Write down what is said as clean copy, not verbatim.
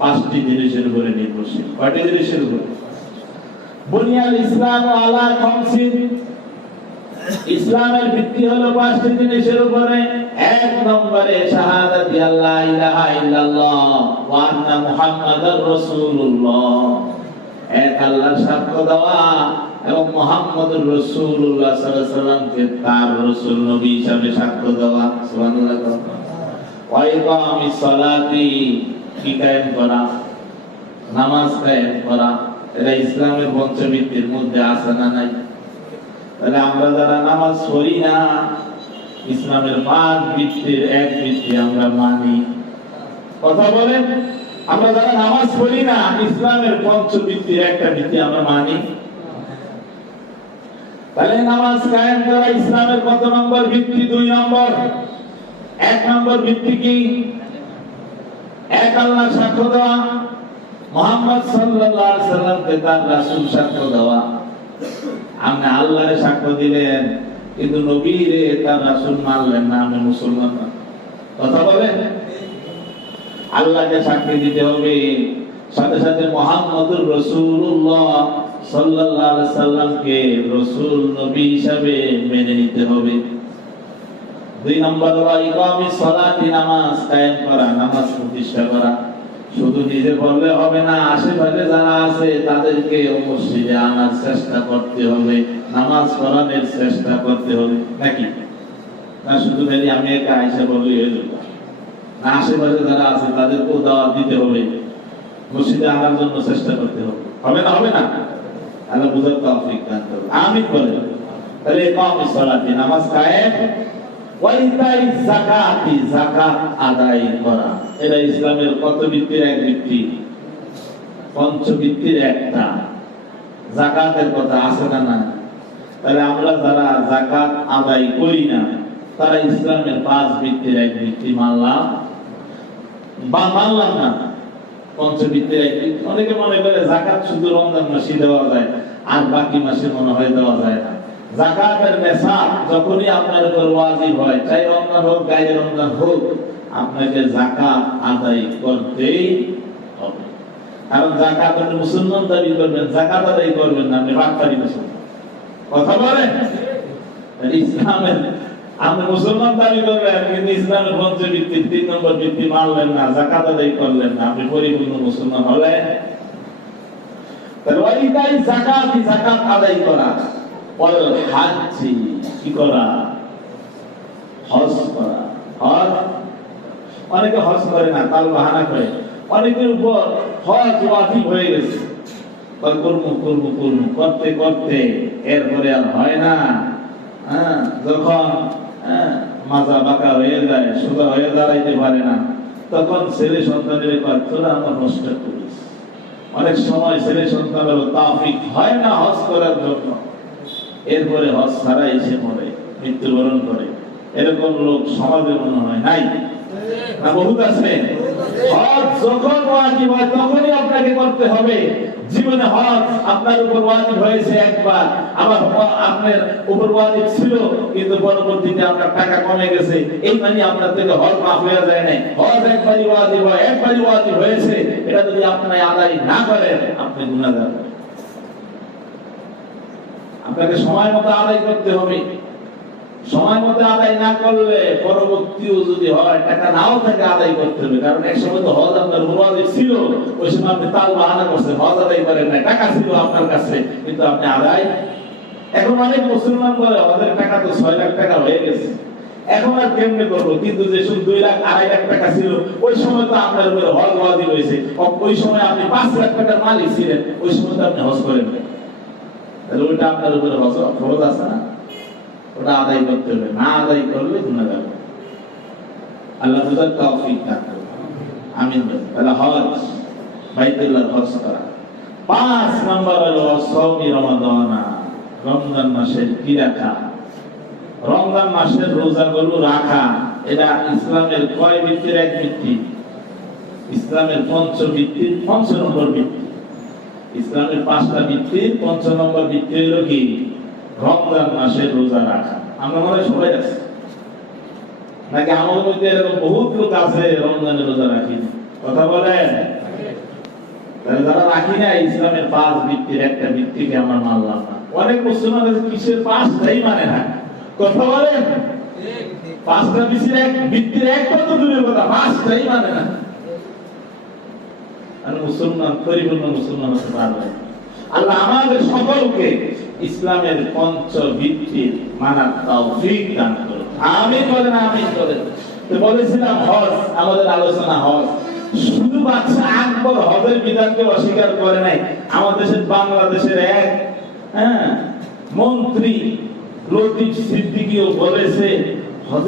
পাঁচটি জিনিসের উপরে নির্ভরশীল। কয়টি জিনিসের উপরে? বুনিয়াল ইসলাম আলা খামসিন, ইসলামের ভিত্তি হলো পাঁচটি জিনিসের উপরে। এক নম্বরে শাহাদাতি আল্লা ইলাহা ইল্লাল্লাহ ওয়া আন্না মুহাম্মাদার রাসূলুল্লাহ, এক আল্লাহর সাক্ষ্য দেওয়া এবং মুহাম্মদুর রাসূলুল্লাহ সাল্লাল্লাহু আলাইহি ওয়াসাল্লামকে তার রাসূল নবী হিসেবে সাক্ষ্য দেওয়া। সুবহানাল্লাহ। ওয়া ইকামিস সালাতি, কি কায়েম করা, নামাজ কায়েম করা। এটা ইসলামের পঞ্চভিত্তির মধ্যে আছে না নাই? তাহলে আমরা যারা নামাজ পড়ি না, ইসলামের পাঁচ ভিত্তির এক ভিত্তি আমরা মানি। কথা বলেন, আমরা যারা নামাজ পড়ি না, ইসলামের পঞ্চভিত্তির একটা ভিত্তি আমরা মানি। তাহলে নামাজ কায়েম করা ইসলামের কত নম্বর ভিত্তি? 2 নম্বর। 1 নম্বর ভিত্তি কি? এক আল্লাহ সাক্ষ্য দেওয়া, মুহাম্মদ সাল্লাল্লাহু আলাইহি সাল্লামকে তার রাসূল সাক্ষ্য দেওয়া। আপনি আল্লাহরে সাক্ষ্য দিলেন কিন্তু নবীরে তার রাসূল মানলেন না, আপনি মুসলমান না। কথা বলেন, আল্লাহকে সাক্ষী দিতে হবে, সাথে সাথে মুহাম্মদুর রাসূলুল্লাহ সাল্লাল্লাহু আলাইহি সাল্লামকে রাসূল নবী হিসাবে মেনে নিতে হবে। 2 নম্বর ওয়া ইকামিস সালাতি, নামাজ কায়েম করা, নামাজ প্রতিষ্ঠা করা। শুধু নিজে পড়লে হবে না, আশেপাশে যারা আছে তাদেরকে মসজিদে আনার চেষ্টা করতে হবে, নামাজ পড়ানোর চেষ্টা করতে হবে। নাকি না শুধু খালি আমি একা আইসা বললে হয়ে যাবে না, আশেপাশে যারা আছে তাদেরকেও দাওয়াত দিতে হবে, মসজিদে আনার জন্য চেষ্টা করতে হবে। হবে না? হবে না? আল্লাহ বুঝার তৌফিক দান করুন, আমিন বলেন। তাহলে ইকামিস সালাতি, নামাজ কায়েম, ওয়া ইতাইজ যাকাতি, যাকাত আদায় করা। এটা ইসলামের কত ভিত্তির এক ভিত্তি? পঞ্চভিত্তির একটা। যাকাতের কথা আছে না না? তাহলে আমরা যারা যাকাত আদায় করি না, তারা ইসলামের পাঁচ ভিত্তির এক ভিত্তি মানলাম বা মানলাম না? পঞ্চভিত্তির এক ভিত্তি। অনেকে মনে করে যাকাত শুধু রমজান মাসে দেওয়া যায়, আর বাকি মাসে মনে হয় দেওয়া যায় না। যাকাতের নিসাব যখনই আপনার উপর ওয়াজিব হয়, চাই রমজান হোক গায়ে রমজান হোক, আপনাকে যাকাত আদায় করতেই হবে। কারণ যাকাত আপনি মুসলমান দাবি করবেন, যাকাত আদায় করবেন না, আপনি বাটপারি মুসলমান। কথা বলেন, ইসলামের আপনি মুসলমান দাবি করবেন কিন্তু ইসলামের পঞ্চভিত্তির 3 নম্বর ভিত্তি মানলেন না, যাকাত আদায় করলেন না, আপনি পরিপূর্ণ মুসলমান হলেন? তাহলে ওয়াইদাই যাকাতি, যাকাত আদায় করা। ওয়াল হাজ্জি, কি করা? হজ করা। হজ, অনেকে হজ করে না, তার বাহানা করে। অনেকের উপর হজ ওয়াজিব হয়ে গেছে, করতে করতে এরপরে আর হয় না। যখন মাজা বাঁকা হয়ে যায়, সোজা হয়ে দাঁড়াইতে পারে না, তখন ছেলে সন্তানের কয় তোরা আমার হজটা করিস। অনেক সময় ছেলে সন্তানের তৌফিক হয় না হজ করার জন্য, এরপরে হজ ছাড়া এসে মরে, মৃত্যুবরণ করে। এরকম লোক সমাজে মনে হয় নাই না? বহুত আছে। হজ যখন ওয়াজিব হয় তখনই আপনাকে করতে হবে। জীবনে হজ আপনার উপর ওয়াজিব হয়েছে একবার, আবার আপনার উপর ওয়াজিব ছিল কিন্তু পরবর্তীতে আপনার টাকা কমে গেছে, এই মানে আপনার থেকে হজ মাফ হয়ে যায় নাই। হজ একবারই ওয়াজিব হয়, একবারই ওয়াজিব হয়েছে, এটা যদি আপনি আদায় না করেন আপনি গুনাহগার। আপনাকে সময় মতো আদায় করতে হবে। সময় মতো আদায় না করলে পরবর্তীও যদি হয়, টাকা নাও থাকে আদায় করতে হবে। কারণ এক সময় তো হজ আপনার ওয়াজিব ছিল, ওই সময় আপনি তাল বাহানা করছেন, হজ আদায় করেন না, টাকা ছিল আপনার কাছে কিন্তু আপনি আদায়। এখন অনেক মুসলমান বলে হজের টাকা তো 6 লাখ টাকা হয়ে গেছে, এখন আর কেমনে করবো? কিন্তু যে 2 লাখ 2.5 লাখ টাকা ছিল ওই সময় তো আপনার উপরে হজ ওয়াজিব হয়েছে, ওই সময় আপনি 5 লাখ টাকার মালিক ছিলেন, ওই সময় তো আপনি হজ করেন। তাহলে ওইটা আপনার উপরে হজ ফরজ আছে না? ওটা আদায় করতে হবে, না আদায় করলে গুনাহগার। আল্লাহ বুঝার তৌফিক দান করুন, আমিন। তাহলে হজ, বাইতুল্লাহ হজ করা। 5 নম্বর হলো সাওমি রমাদান, রমজান মাসের কি রাখা? রমজান মাসের রোজাগুলো রাখা। এটা ইসলামের কয় ভিত্তির এক ভিত্তি? ইসলামের পঞ্চভিত্তির 5 নম্বর ভিত্তি। ইসলামের 5টা ভিত্তির 5 নম্বর ভিত্তি হলো কি? রমজান মাসের রোজা রাখা। আমরা মনে হয় সবাই আছি নাকি? আমাদের মধ্যে এরকম বহুত লোক আছে রমজানের রোজা রাখি। কথা বলেন, তাহলে যারা রাখি না ইসলামের 5 ভিত্তির একটা ভিত্তিকে আমরা মানলাম না। অনেক মুসলমান আছে কিসের 5টাই মানে না, কথা বলেন। 5টা ভিত্তির একটা তো দূরের কথা, 5টাই মানে না। আর মুসলমান পরিপূর্ণ মুসলমান হতে পারবে। আল্লাহ আমাদের সকলকে ইসলামের পঞ্চ ভিত্তির মানার তৌফিক দান করুন। আমিন বলেন, আমিন বলেন। তো বলেছিলাম হজ, আমাদের আলোচনা হজ। শুধু বাদশা আকবর হজের বিধানকে অস্বীকার করে নাই, আমাদের দেশের বাংলাদেশের এক মন্ত্রী লতিফ সিদ্দিকীও বলেছে